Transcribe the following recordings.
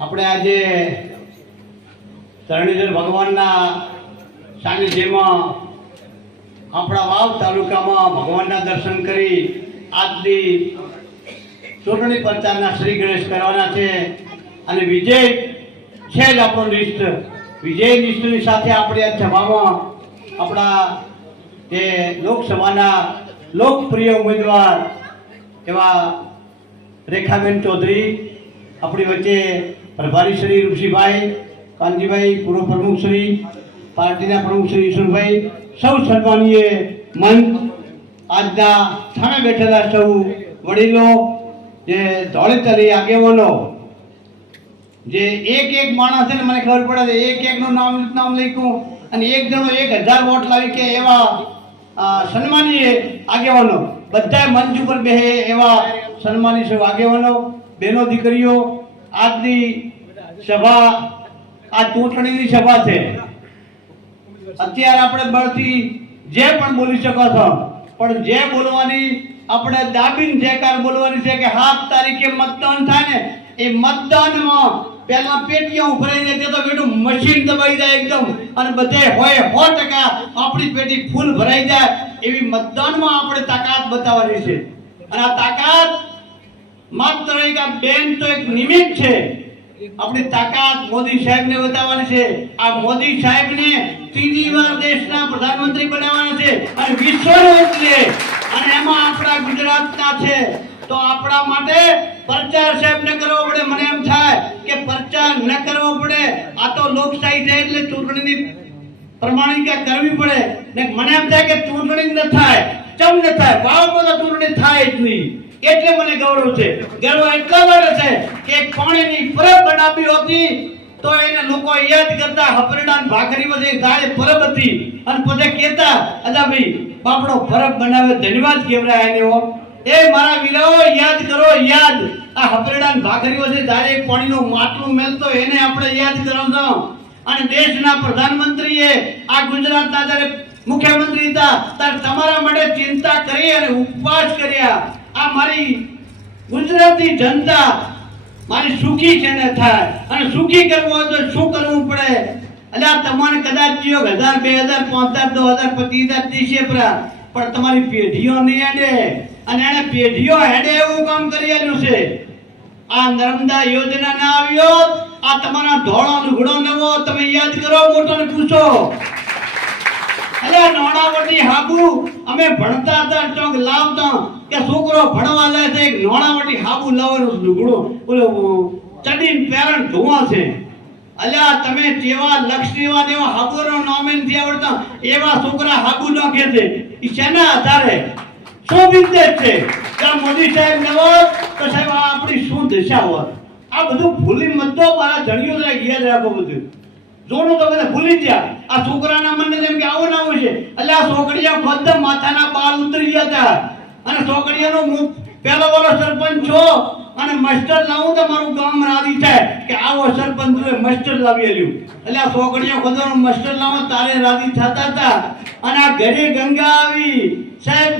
આપણે આજે ધરણીધર ભગવાનના સાનિધ્યમાં આપણા વાવ તાલુકામાં ભગવાનના દર્શન કરી આજની ચૂંટણી પ્રચારના શ્રી ગણેશ કરવાના છે અને વિજય છે જ આપણો નિષ્ઠ. વિજય નિષ્ઠની સાથે આપણે આ સભામાં આપણા જે લોકસભાના લોકપ્રિય ઉમેદવાર એવા રેખાબેન ચૌધરી, આપણી વચ્ચે પ્રભારી શ્રી ઋષિભાઈ કાનજીભાઈ, પૂર્વ પ્રમુખ શ્રી પાર્ટીના પ્રમુખ શ્રી ઈશ્વરભાઈ, સૌ સન્માનીય મંચ, આજના સ્થાને બેઠેલા સૌ વડીલો, જે ધોળેતરી આગેવાનો, જે એક માણસ છે ને મને ખબર પડે છે એકનું નામ લખ્યું અને એક જણો 1000 વોટ લાવી કે એવા સન્માનીય આગેવાનો બધા મંચ ઉપર બેહે એવા સન્માનીય સૌ આગેવાનો, બહેનો, દીકરીઓ, આજની સભા આ ચૂંટણીની સભા છે. અત્યારે આપણે બળથી જે પણ બોલી શકો છો, પણ જે બોલવાની આપણે દાબીને જયકાર બોલવાની છે કે 7 તારીખે મતદાન થાય ને એ મતદાનમાં પહેલા પેટીઓ ભરાઈ જાય તો બેટું મશીન દબાઈ જાય એકદમ અને બધે હોય 100% આપણી પેટી ફૂલ ભરાઈ જાય એવી મતદાનમાં આપણે તાકાત બતાવવાની છે. અને આ તાકાત માત્ર એક બેન તો એક નિમિત્ત છે. આપણી તાકાત મોદી સાહેબને બતાવવાની છે. આ મોદી સાહેબને ત્રીજી વાર દેશના પ્રધાનમંત્રી બનાવવાના છે અને વિશ્વનો એટલે અને એમાં આપણા ગુજરાતના છે. તો આપણા માટે પ્રચાર સાહેબ ન કરવો પડે. મને એમ થાય કે પ્રચાર ન કરવો પડે. આ તો લોકશાહી છે એટલે ચૂંટણીની પ્રમાણિકતા કરવી પડે ને. મને એમ થાય કે ચૂંટણી ન થાય, ચમ ન થાય, વાવમાં તો ચૂંટણી થાય જ નહીં. એટલે મને ગૌરવ છે. ગર્વ એટલા માટે છે કે એક પાણીની પરબ બનાવી હતી તો એને લોકો યાદ કરતા હપરડાન ભાખરી વચ્ચે દાળ પરબ હતી અને પછી કહેતા અદા ભાઈ બાપડો પરબ બનાવે, ધન્યવાદ કહેવાય એને. એ મારા વીરો યાદ કરો, યાદ આ હપરડાન ભાખરી વચ્ચે દાળ પાણીનું માટલું મેલતો એને આપણે યાદ કરવાનો. અને દેશના પ્રધાનમંત્રીએ આ ગુજરાતના જ્યારે મુખ્યમંત્રી હતા ત્યારે તમારા માટે ચિંતા કરી અને ઉપવાસ કર્યા. આ મારી ગુજરાતી જનતા મારી સુખી છે ને થાય અને સુખી કરવું હોય તો શું કરવું પડે? એટલે તમને કદાચ જીઓ 1000, 2000, 5000, 2000, 25000 દેશે પણ તમારી પેઢીઓ નહીં હેડે અને એને પેઢીઓ હેડે એવું કામ કરી આવ્યું છે. આ નર્મદા યોજના ના આવ્યો આ તમારા ધોળો લુગડો નવો તમે યાદ કરો, મોટો ને પૂછો. એટલે નોણાવટી હાબુ અમે ભણતા હતા ચોક લાવતા કે છોકરો ભણવા જાય છે એક નોણાવટી હાબુ લાવવાનું લુગડો બોલો ચડીને પેરણ ધોવા છે. અલ્યા તમે જેવા લક્ષ્મીવાદ એવા હાબુનો નામે નથી આવડતા એવા છોકરા હાબુ નો કે છે. ઈ શેના આધારે શું બિંદેશ છે? ત્યાં મોદી સાહેબ ન હોત તો સાહેબ આપણી શું દશા હોત? આ બધું ભૂલી મત દો. મારા જણિયો યાદ રાખો. બધું જોનું તો બધા ભૂલી ગયા. આ છોકરાના મને જેમ કે આવું ના હોય છે. એટલે આ છોકરીઓ ખુદ માથાના બાલ ઉતરી ગયા હતા અને છોકરીઓનો પહેલો વાળો સરપંચ છો અને માસ્ટર લાવું તો મારું ગામ રાજી થાય કે આવો સરપંચ માસ્ટર લાવી આવ્યું. એટલે આ છોકરીઓ ખુદનો માસ્ટર લાવો તારે રાજી થતા હતા. અને આ ઘરે ગંગા આવી સાહેબ,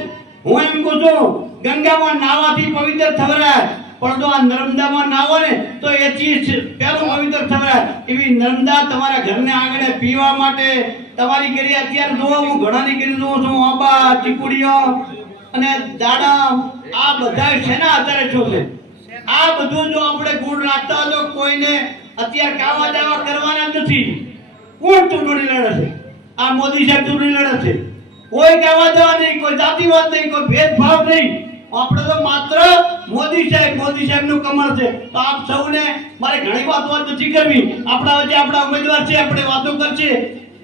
હું એમ કહું છું ગંગામાં નાવાથી પવિત્ર થવરાય પણ જો આ નર્મદામાં નાવો ને તો એથી પેલું પવિત્ર થવરાય. એવી નર્મદા તમારા ઘરને આંગણે પીવા માટે તમારી કરી અત્યારે જો હું ઘણાની કરી જોઉં છું આંબા, ચીકુડીઓ અને દાડમ આ બધા શેના આધારે છો છે? આ બધું જો આપણે ગુણ રાખતા હોય તો કોઈને અત્યારે કાવા દાવા કરવાના નથી. કોણ ચૂંટણી લડે છે? આ મોદી સાહેબ ચૂંટણી લડે છે. કોઈ કાવા દાવા નહીં, કોઈ જાતિવાદ નહીં, કોઈ ભેદભાવ નહીં. આપણે તો માત્ર મોદી સાહેબ નું કમળ છે. તો આપ સૌને મારે ઘણી વાત નથી કરવી. આપણા વચ્ચે આપણા ઉમેદવાર છે, આપણે વાતો કરશે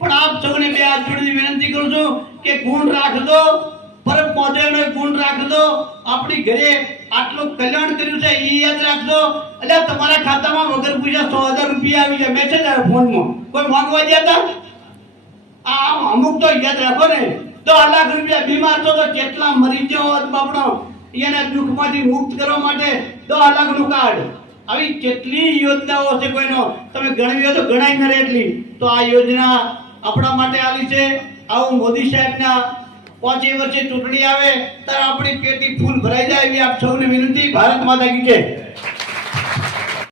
પણ આપ સૌને બે હાથ જોડીને વિનંતી કરું છું કે ગુણ રાખજો, પરબ પહોંચેનો ગુણ રાખજો. આપણી ઘરે આટલું કલ્યાણ કર્યું છે એ યાદ રાખજો. એટલે તમારા ખાતામાં વગર પૂછ્યા 100,000 રૂપિયા આવી જાય, મેસેજ આવે ફોનમાં. કોઈ માંગવા ગયા હતા? આ અમુક તો યાદ રાખો ને. 10 લાખ રૂપિયા બીમાર છો તો કેટલા મરી ગયો હોત બાપડો. એને દુઃખમાંથી મુક્ત કરવા માટે 10 લાખનું કાર્ડ. આવી કેટલી યોજનાઓ છે કોઈનો તમે ગણવી તો ગણાય ન રહે એટલી. તો આ યોજના આપણા માટે આવી છે. આવું મોદી સાહેબના 5 વર્ષે ચૂંટણી આવે ત્યારે આપણી પેટી ફૂલ ભરાઈ જાય એવી આપ સૌને વિનંતી. ભારત માતા કી જય.